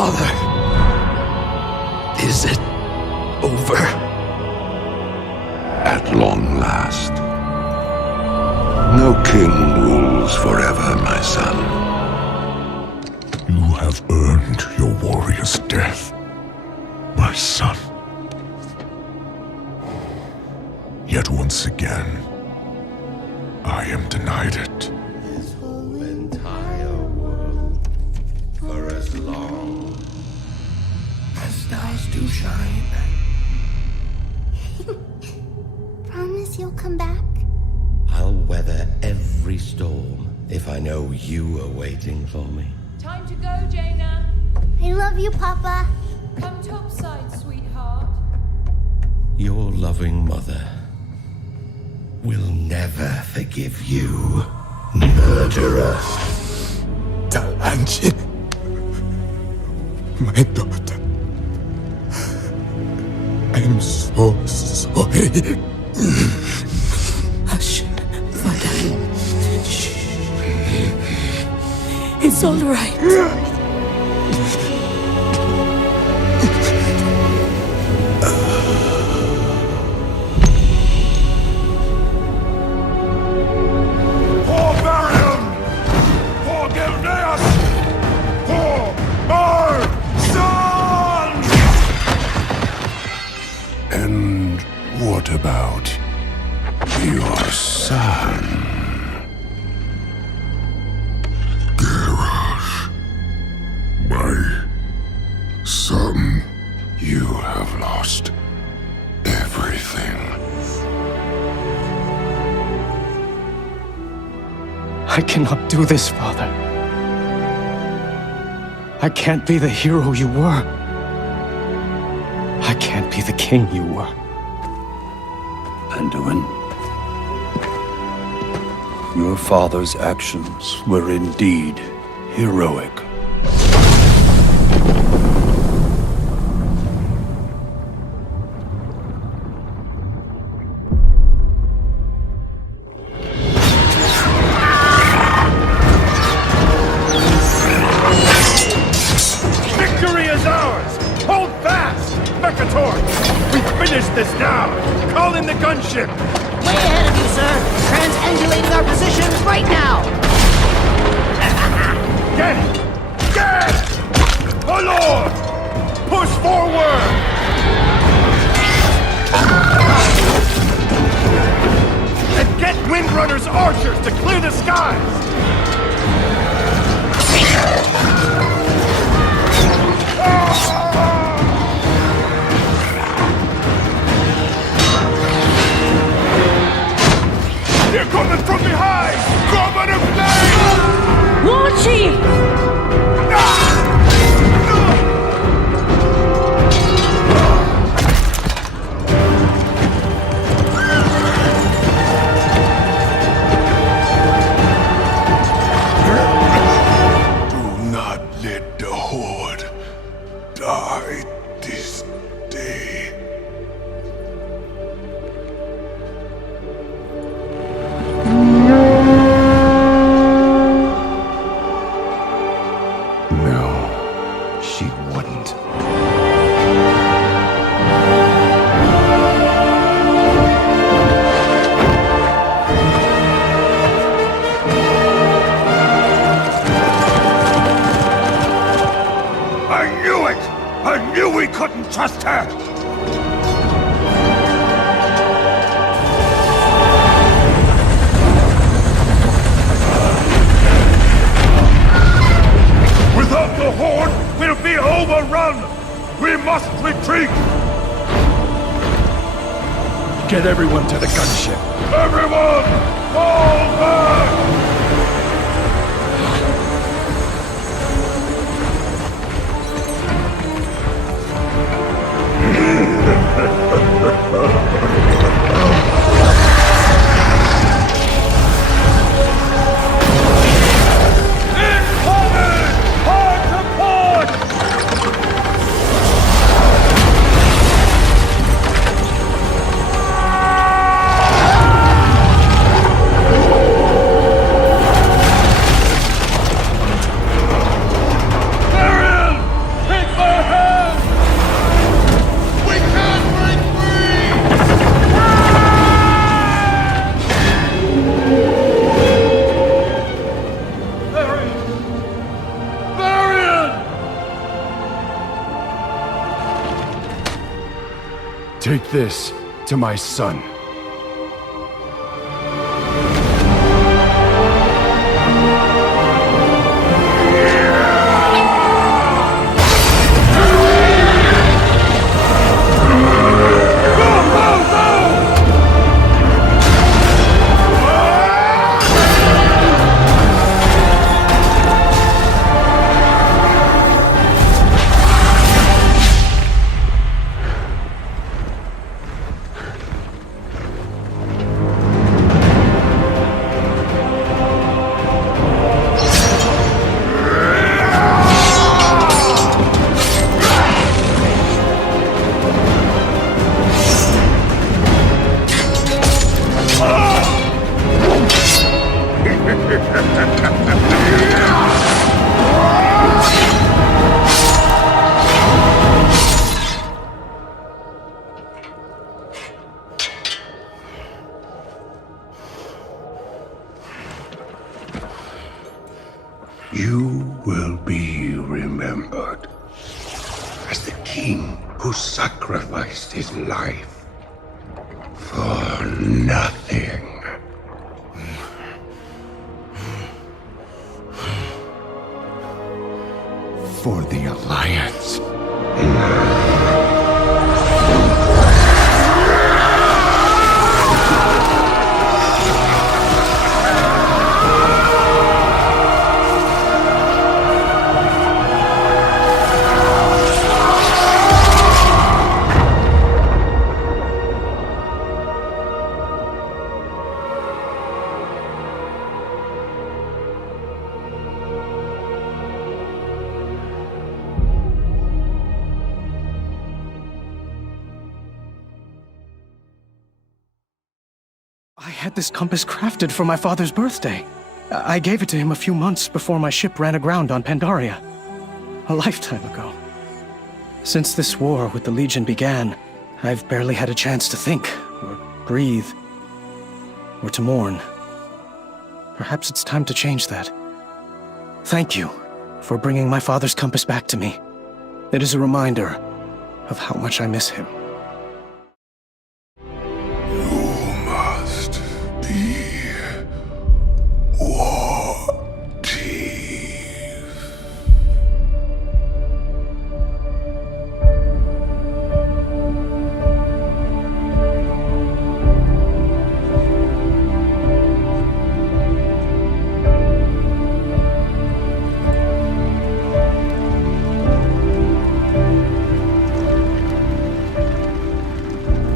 Father, is it over? At long last. No king rules forever, my son. You have earned your warrior's death, my son. Yet once again, I am denied it. This whole entire world, for as long as stars do shine. Promise you'll come back? I'll weather every storm if I know you are waiting for me. Time to go, Jaina. I love you, Papa. Come topside, sweetheart. Your loving mother will never forgive you, murderer. Daelin, my daughter. I'm so sorry. Hush, Father. It's all right. For Varian! For Terenas! For my son! And what about your son? My son, you have lost everything. I cannot do this, Father. I can't be the hero you were. I can't be the king you were. Anduin, your father's actions were indeed heroic. Victory is ours! Hold fast! Mekator! We finish this now! Call in the gunship! Way ahead of you, sir! Transangulating our positions right now! Get it! Get it! My lord! Push forward! And get Windrunner's archers to clear the skies! They're coming from behind! Coming in flame! War Chief! Do not let the Horde die this day. No, she wouldn't. I knew it! I knew we couldn't trust her! Without the Horde, we'll be overrun! We must retreat! Get everyone to the gunship! Everyone! Fall back! Take this to my son. You will be remembered as the king who sacrificed his life for nothing. For the Alliance. I had this compass crafted for my father's birthday. I gave it to him a few months before my ship ran aground on Pandaria. A lifetime ago. Since this war with the Legion began, I've barely had a chance to think, or breathe, or to mourn. Perhaps it's time to change that. Thank you for bringing my father's compass back to me. It is a reminder of how much I miss him.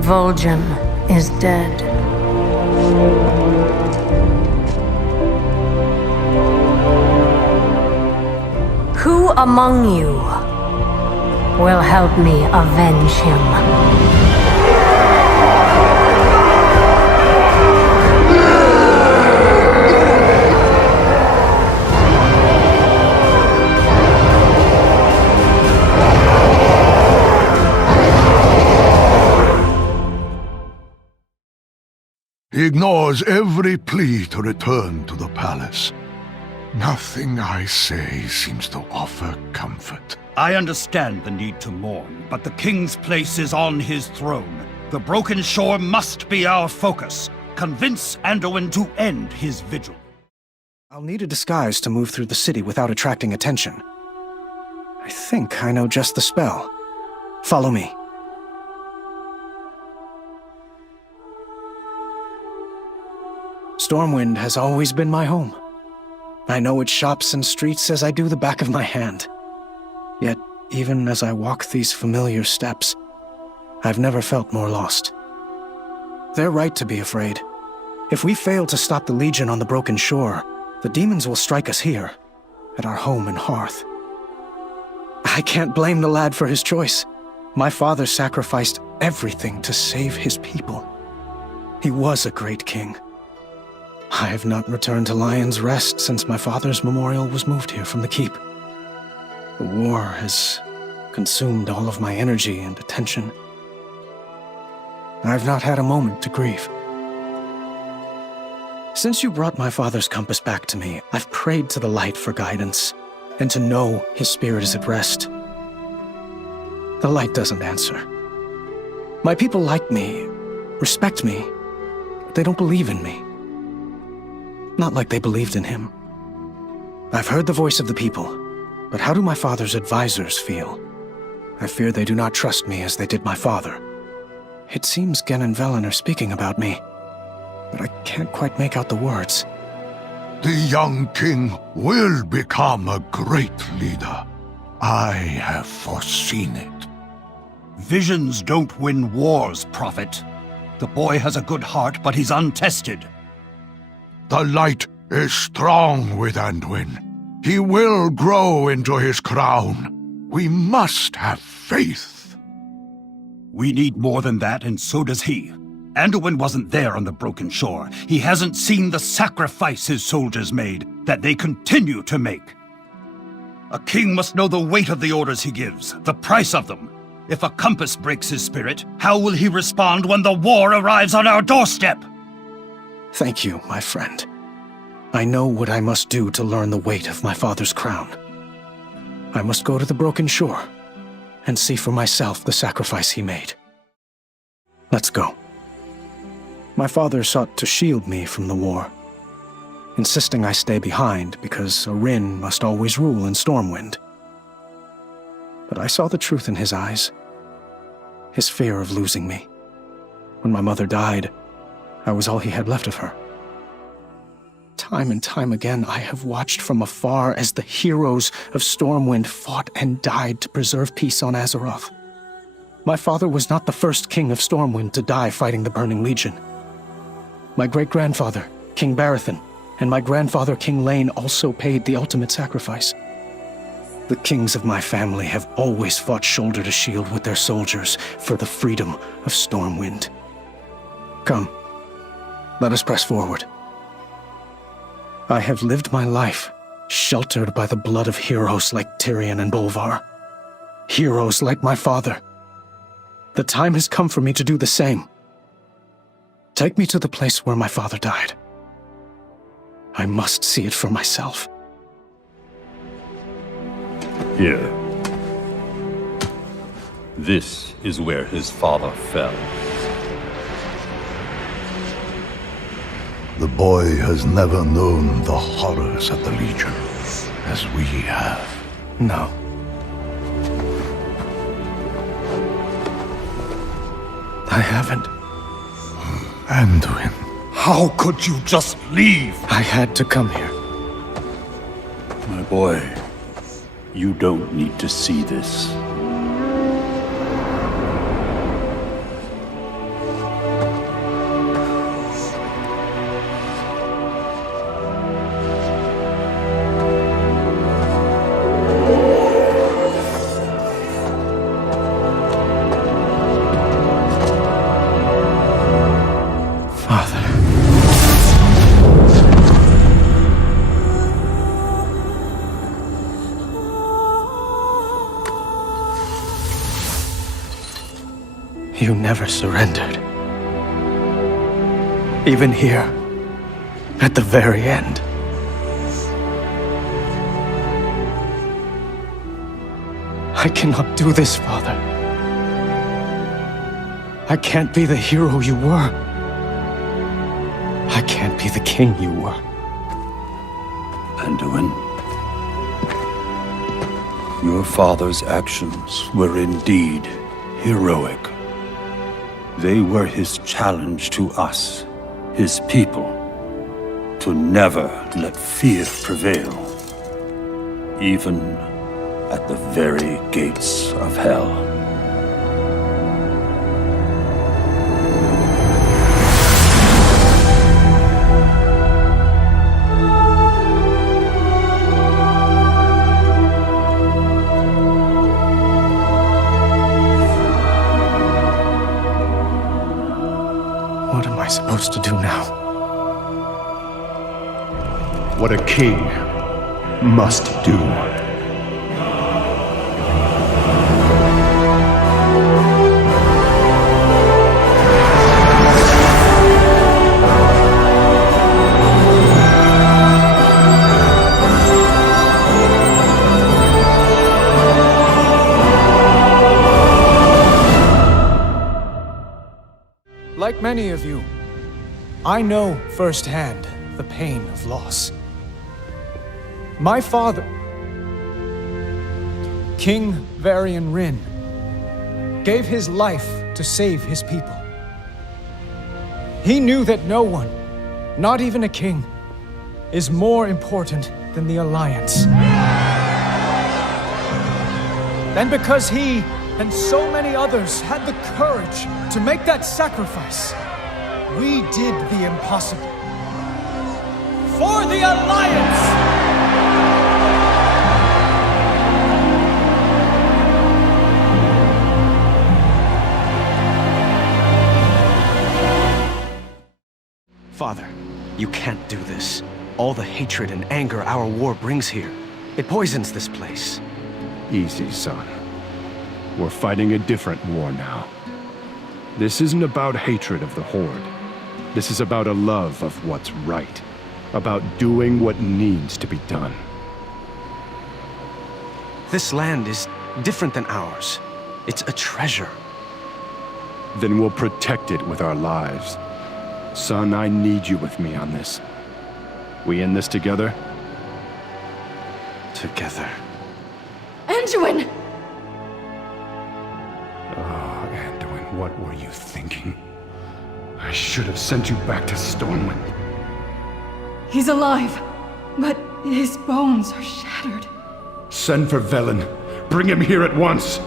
Vol'jin is dead. Who among you will help me avenge him? He ignores every plea to return to the palace. Nothing I say seems to offer comfort. I understand the need to mourn, but the king's place is on his throne. The Broken Shore must be our focus. Convince Anduin to end his vigil. I'll need a disguise to move through the city without attracting attention. I think I know just the spell. Follow me. Stormwind has always been my home. I know its shops and streets as I do the back of my hand. Yet, even as I walk these familiar steps, I've never felt more lost. They're right to be afraid. If we fail to stop the Legion on the Broken Shore, the demons will strike us here, at our home and hearth. I can't blame the lad for his choice. My father sacrificed everything to save his people. He was a great king. I have not returned to Lion's Rest since my father's memorial was moved here from the keep. The war has consumed all of my energy and attention. I've not had a moment to grieve. Since you brought my father's compass back to me, I've prayed to the light for guidance, and to know his spirit is at rest. The light doesn't answer. My people like me, respect me, but they don't believe in me. Not like they believed in him. I've heard the voice of the people, but how do my father's advisors feel? I fear they do not trust me as they did my father. It seems Gen and Velen are speaking about me, but I can't quite make out the words. The young king will become a great leader. I have foreseen it. Visions don't win wars, Prophet. The boy has a good heart, but he's untested. The light is strong with Anduin. He will grow into his crown. We must have faith. We need more than that, and so does he. Anduin wasn't there on the Broken Shore. He hasn't seen the sacrifice his soldiers made, that they continue to make. A king must know the weight of the orders he gives, the price of them. If a compass breaks his spirit, how will he respond when the war arrives on our doorstep? Thank you, my friend. I know what I must do to learn the weight of my father's crown. I must go to the Broken Shore and see for myself the sacrifice he made. Let's go. My father sought to shield me from the war, insisting I stay behind because a Rin must always rule in Stormwind. But I saw the truth in his eyes, his fear of losing me. When my mother died, I was all he had left of her. Time and time again, I have watched from afar as the heroes of Stormwind fought and died to preserve peace on Azeroth. My father was not the first king of Stormwind to die fighting the Burning Legion. My great-grandfather, King Barathan, and my grandfather, King Lane, also paid the ultimate sacrifice. The kings of my family have always fought shoulder to shield with their soldiers for the freedom of Stormwind. Come, let us press forward. I have lived my life sheltered by the blood of heroes like Tyrion and Bolvar. Heroes like my father. The time has come for me to do the same. Take me to the place where my father died. I must see it for myself. Here. This is where his father fell. The boy has never known the horrors of the Legion as we have. No. I haven't. Anduin. How could you just leave? I had to come here. My boy, you don't need to see this. You never surrendered. Even here, at the very end. I cannot do this, Father. I can't be the hero you were. I can't be the king you were. Anduin, your father's actions were indeed heroic. They were his challenge to us, his people, to never let fear prevail, even at the very gates of hell. What am I supposed to do now? What a king must do. many of you, I know firsthand the pain of loss. My father, King Varian Rin, gave his life to save his people. He knew that no one, not even a king, is more important than the Alliance. And because he and so many others had the courage to make that sacrifice, we did the impossible. For the Alliance! Father, you can't do this. All the hatred and anger our war brings here, it poisons this place. Easy, son. We're fighting a different war now. This isn't about hatred of the Horde. This is about a love of what's right. About doing what needs to be done. This land is different than ours. It's a treasure. Then we'll protect it with our lives. Son, I need you with me on this. We in this together? Together. Anduin! Oh, Anduin, what were you thinking? I should have sent you back to Stormwind. He's alive, but his bones are shattered. Send for Velen. Bring him here at once!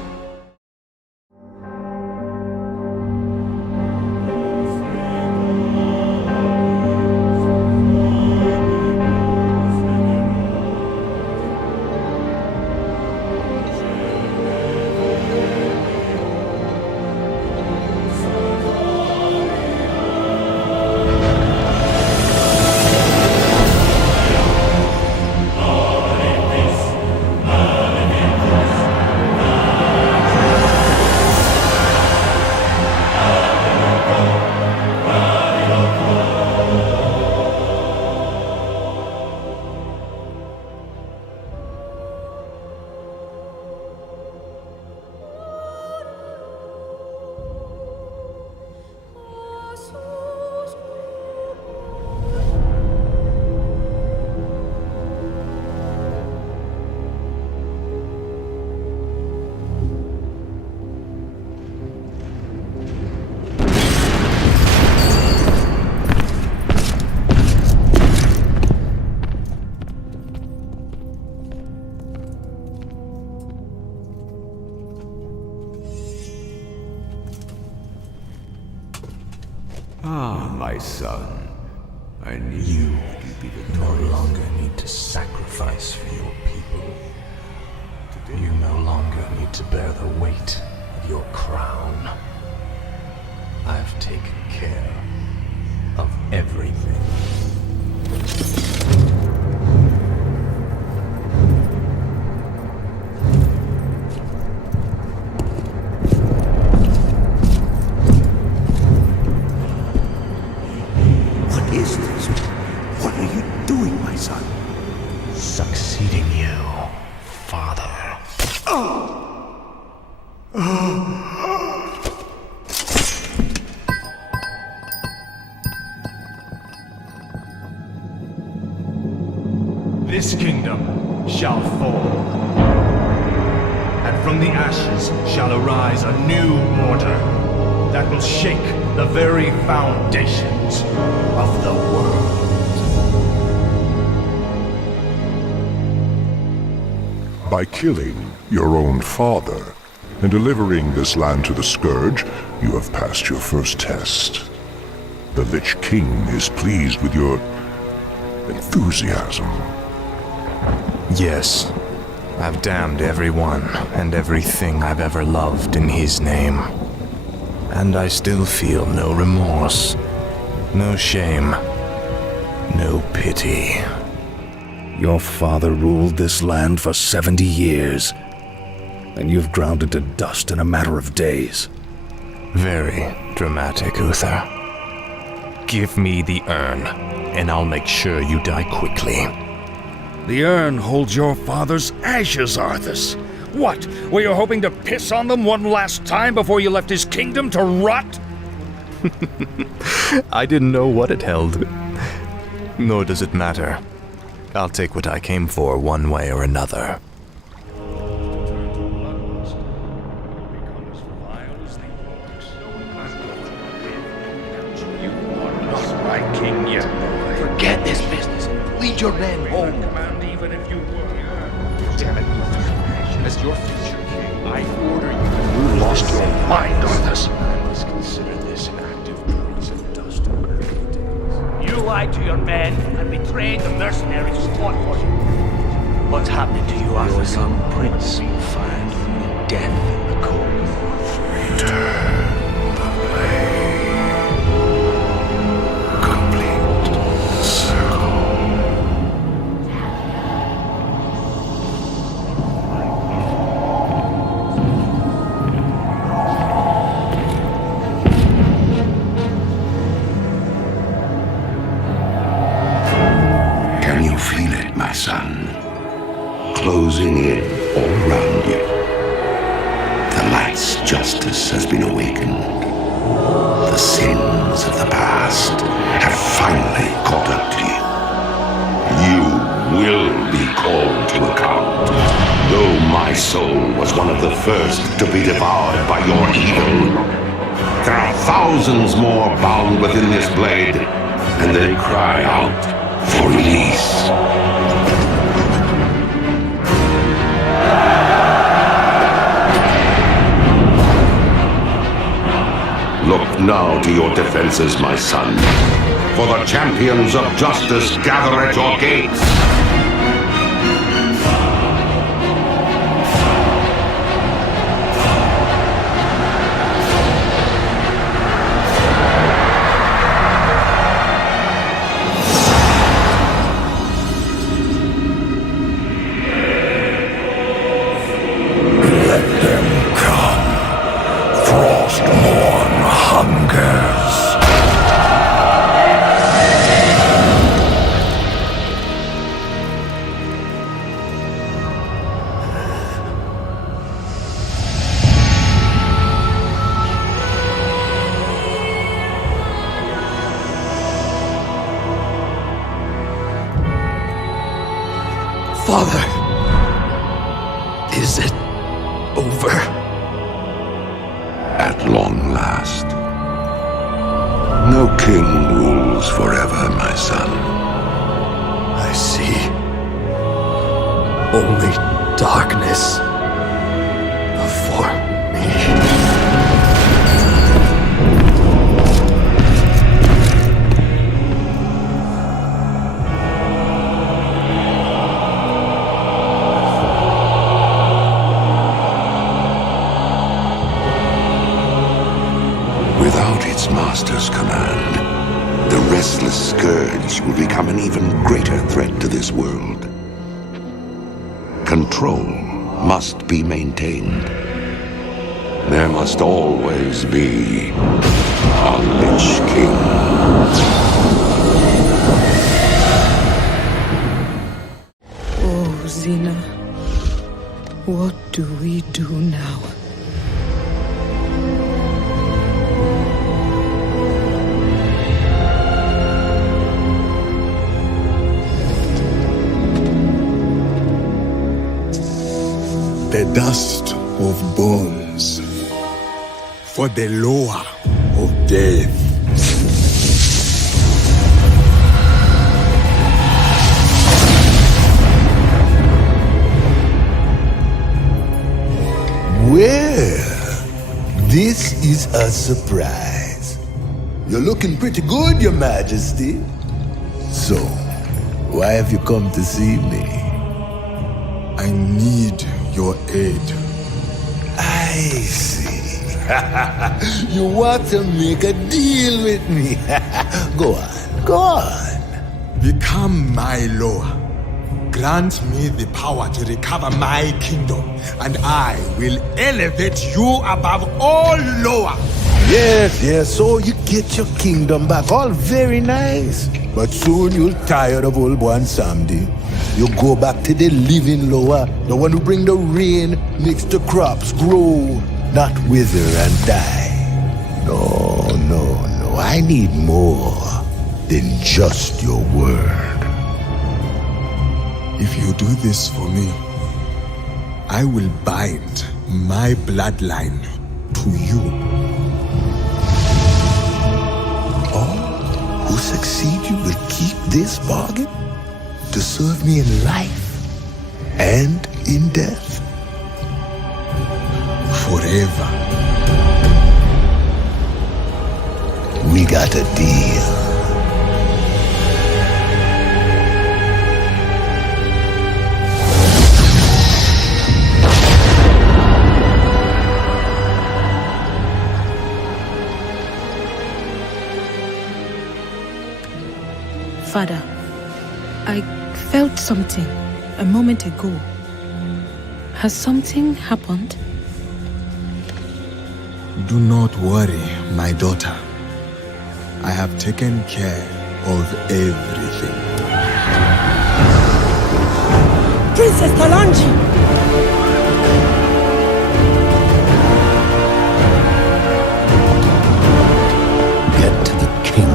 Ah, my son. I knew you would be victorious. No longer need to sacrifice for your people. You no longer need to bear the weight of your crown. I've taken care of everything. What is this? What are you doing, my son? Succeeding you, father. This kingdom shall fall, and from the ashes shall arise a new order that will shake the very foundations of the world. By killing your own father and delivering this land to the Scourge, you have passed your first test. The Lich King is pleased with your enthusiasm. Yes, I've damned everyone and everything I've ever loved in his name. And I still feel no remorse, no shame, no pity. Your father ruled this land for 70 years, and you've ground it to dust in a matter of days. Very dramatic, Uther. Give me the urn, and I'll make sure you die quickly. The urn holds your father's ashes, Arthas. What, were you hoping to piss on them one last time before you left his kingdom to rot? I didn't know what it held. Nor does it matter. I'll take what I came for one way or another. Forget this business. Lead your men home. Damn it, as your future king, I order you. You lost your mind on this. I must consider this an act of treason, dust and early days. You lied to your men and betrayed the mercenaries who fought for you. What's happening to you, Arthur? Your young prince will find only death in the cold north. Return the blade. Complete the circle. Can you feel it, my son? Closing in all around you. The light's justice has been awakened. The sins of the past have finally caught up to you. You will be called to account. Though my soul was one of the first to be devoured by your evil, there are thousands more bound within this blade, and they cry out for release. Look now to your defenses, my son, for the champions of justice gather at your gates. Let them come. Frostmourne hungers. Father, is it over? At long last. No king rules forever, my son. I see. Only darkness before me. Without its master's command, the restless scourge will become an even greater threat to this world. Control must be maintained. There must always be a Lich King. Oh, Xena. What do we do now? The dust of bones for the lower of death. Well, this is a surprise. You're looking pretty good, Your Majesty. So, why have you come to see me? I need your aid. I see. You want to make a deal with me. Go on, go on. Become my Loa. Grant me the power to recover my kingdom, and I will elevate you above all Loa. Yes, so you get your kingdom back. All very nice. But soon you'll tired of old one Samdi. You go back to the living Loa, the one who bring the rain, makes the crops grow, not wither and die. No. I need more than just your word. If you do this for me, I will bind my bloodline to you. All who succeed you will keep this bargain to serve me in life and in death. Forever. We got a deal. Father, I felt something a moment ago. Has something happened? Do not worry, my daughter. I have taken care of everything. Princess Talanji! Get to the king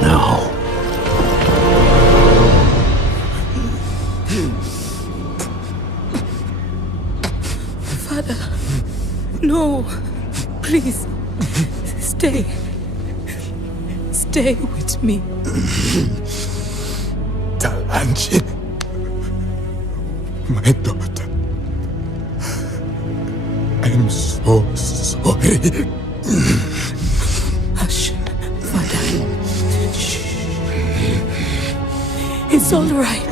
now. Father, no. Please, stay. Stay with me. Talanji, my daughter. I'm so sorry. Hush, Father. Shh. It's all right.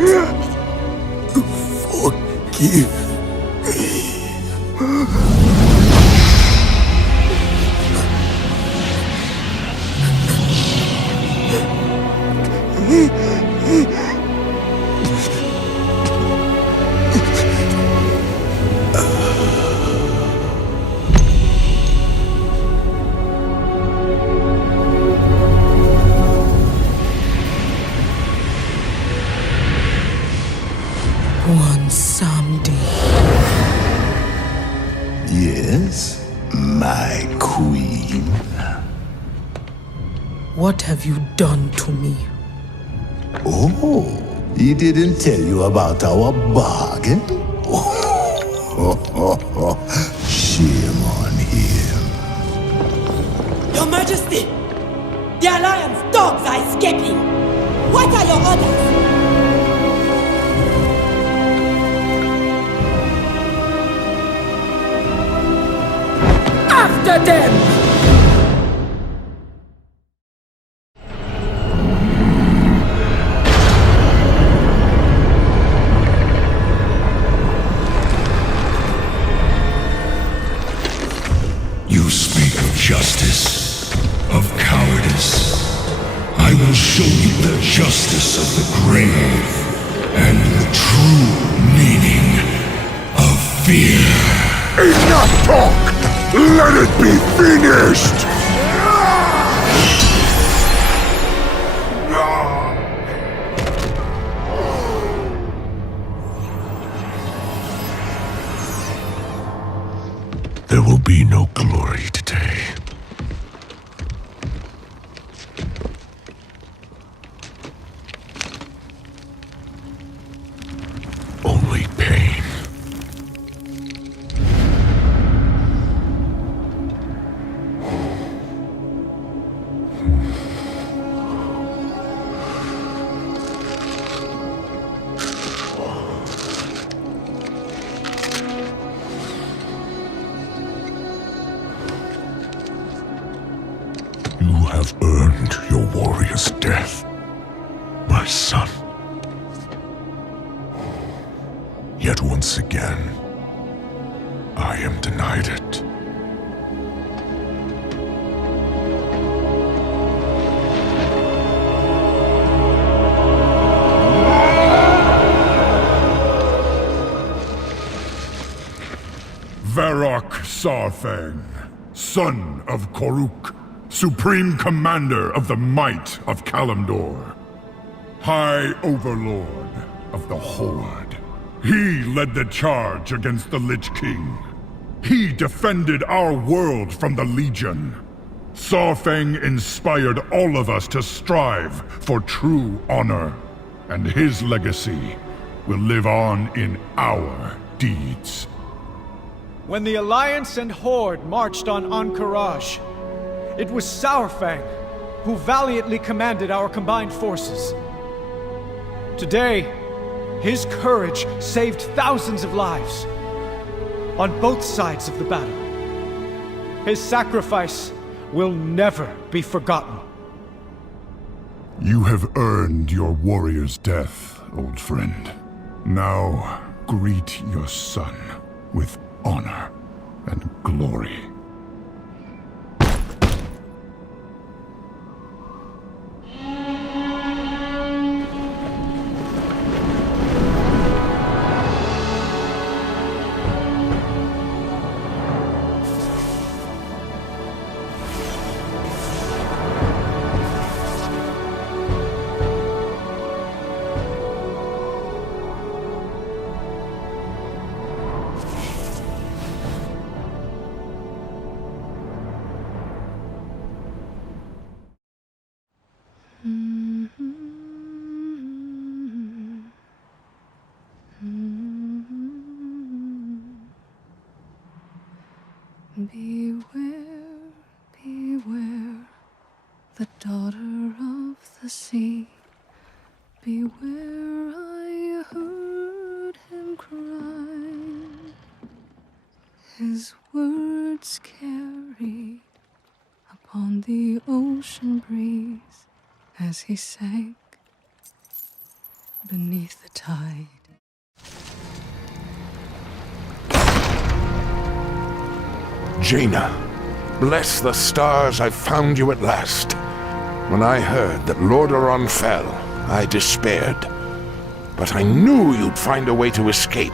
Forgive me. One someday. Yes, my queen. What have you done to me? Oh, he didn't tell you about our bargain? Shame on him. Your Majesty! The Alliance dogs are escaping! What are your orders? After them! You speak of justice, of cowardice. I will show you the justice of the grave and the true meaning of fear. Enough talk! Let it be finished! There will be no glory today. Only pain. You have earned your warrior's death, my son. Yet once again, I am denied it. Varok Sarfang, son of Koruk, Supreme Commander of the Might of Kalimdor, High Overlord of the Horde. He led the charge against the Lich King. He defended our world from the Legion. Saurfang inspired all of us to strive for true honor, and his legacy will live on in our deeds. When the Alliance and Horde marched on Ahn'Qiraj, it was Saurfang who valiantly commanded our combined forces. Today, his courage saved thousands of lives on both sides of the battle. His sacrifice will never be forgotten. You have earned your warrior's death, old friend. Now, greet your son with honor and glory. Beware, beware, the daughter of the sea. Beware, I heard him cry. His words carried upon the ocean breeze as he sank beneath the tide. Jaina, bless the stars I found you at last. When I heard that Lordaeron fell, I despaired. But I knew you'd find a way to escape.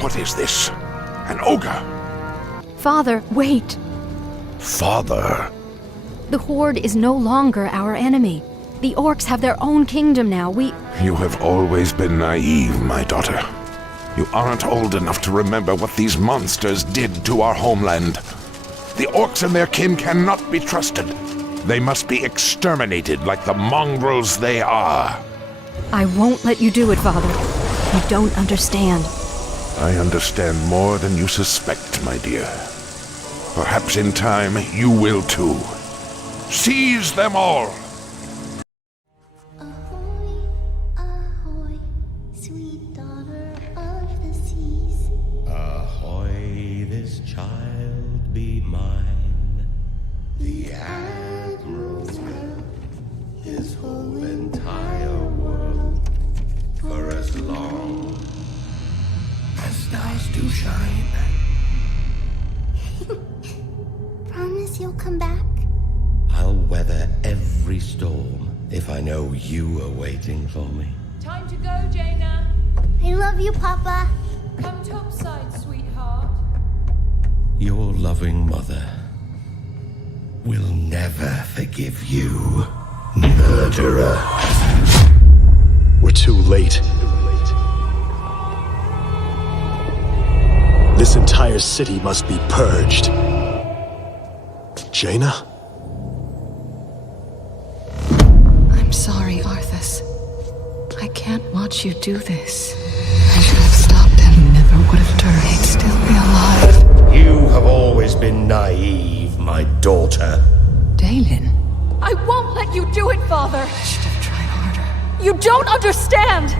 What is this? An ogre? Father, wait! Father? The Horde is no longer our enemy. The Orcs have their own kingdom now. You have always been naive, my daughter. You aren't old enough to remember what these monsters did to our homeland. The Orcs and their kin cannot be trusted. They must be exterminated like the mongrels they are. I won't let you do it, Father. You don't understand. I understand more than you suspect, my dear. Perhaps in time you will too. Seize them all! Be mine. The Admiral's will, his whole entire world, for as long as stars do shine. Promise you'll come back? I'll weather every storm if I know you are waiting for me. Time to go, Jaina. I love you, Papa. Come topside, sweetheart. Your loving mother will never forgive you, murderer. We're too late. This entire city must be purged. Jaina? I'm sorry, Arthas. I can't watch you do this. I should have stopped him. He never would have turned. He'd still be alive. You have always been naive, my daughter. Daelin? I won't let you do it, Father! I should have tried harder. You don't understand!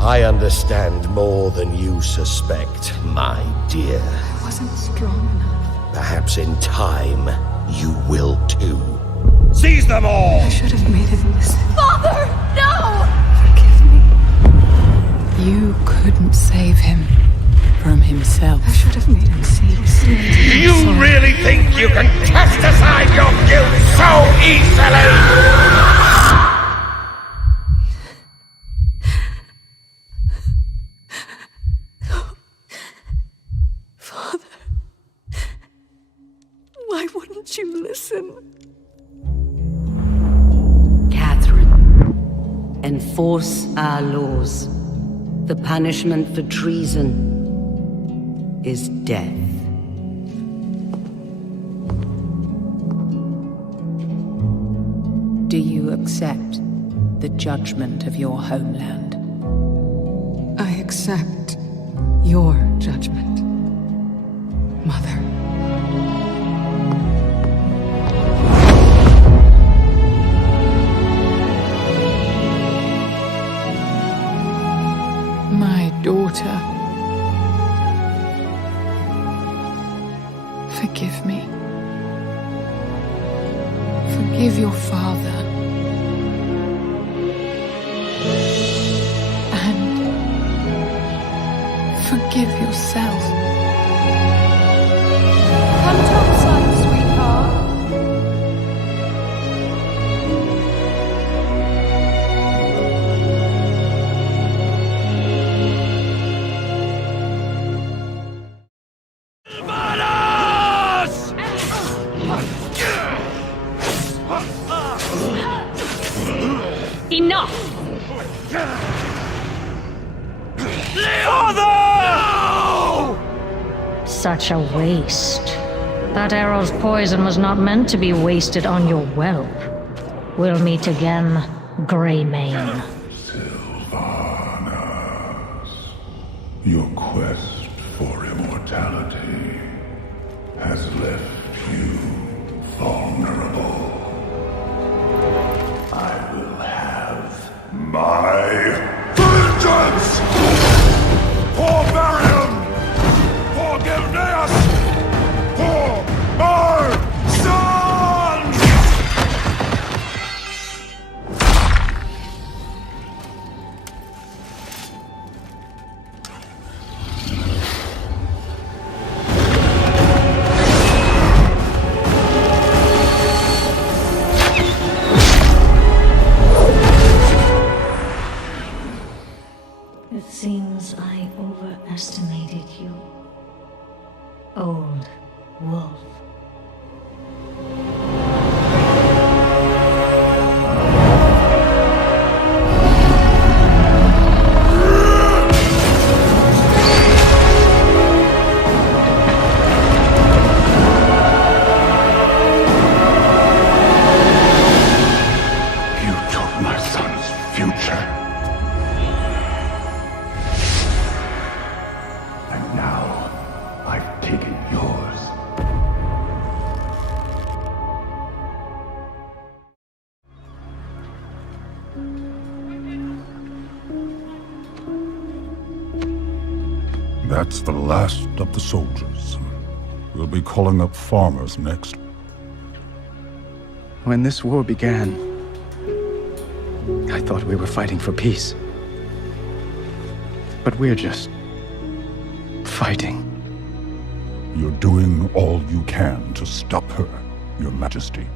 I understand more than you suspect, my dear. I wasn't strong enough. Perhaps in time, you will too. Seize them all! I should have made him listen. Father! No! Forgive me. You couldn't save him from himself. I should have made him see. Do you really think you can cast aside your guilt so easily? Father, why wouldn't you listen? Catherine, enforce our laws. The punishment for treason is death. Do you accept the judgment of your homeland? I accept your judgment, Mother. My daughter, forgive me. Forgive your father. And forgive yourself. Come topside, sweetheart. Enough! Father! No! Such a waste. That arrow's poison was not meant to be wasted on your whelp. We'll meet again, Greymane. Your quest for immortality has left you vulnerable. I will have my vengeance! For Varian! For Terenas! For my sons! It seems I overestimated you. Old wolf. You took my son's future. And now I've taken yours. That's the last of the soldiers. We'll be calling up farmers next. When this war began, I thought we were fighting for peace. But we're just fighting. You're doing all you can to stop her, Your Majesty.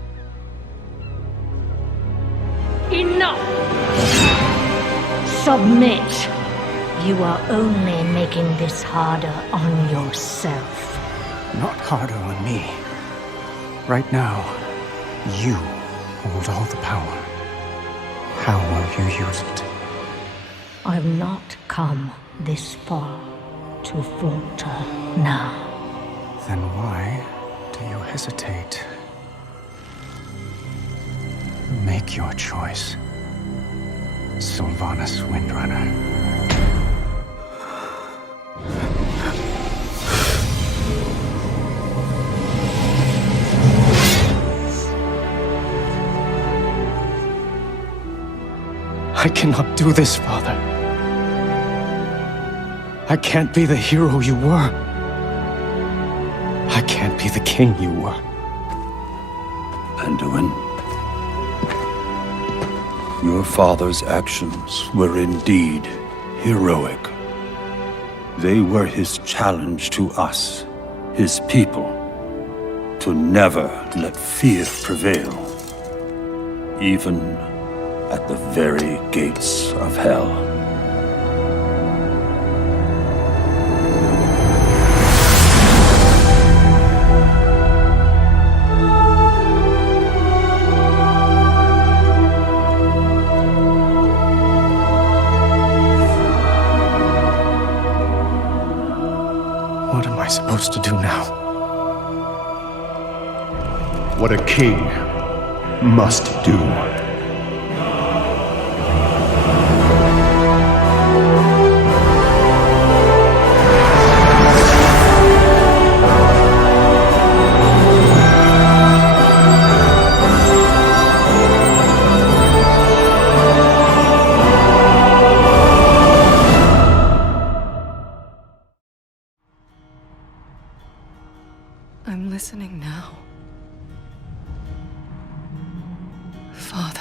Enough! Submit! You are only making this harder on yourself. Not harder on me. Right now, you hold all the power. How will you use it? I've not come this far to falter now. Then why do you hesitate? Make your choice, Sylvanas Windrunner. I cannot do this, Father. I can't be the hero you were. I can't be the king you were. Anduin, your father's actions were indeed heroic. They were his challenge to us, his people, to never let fear prevail, even at the very gates of hell. What am I supposed to do now? What a king must do. I'm listening now. Father.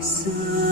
So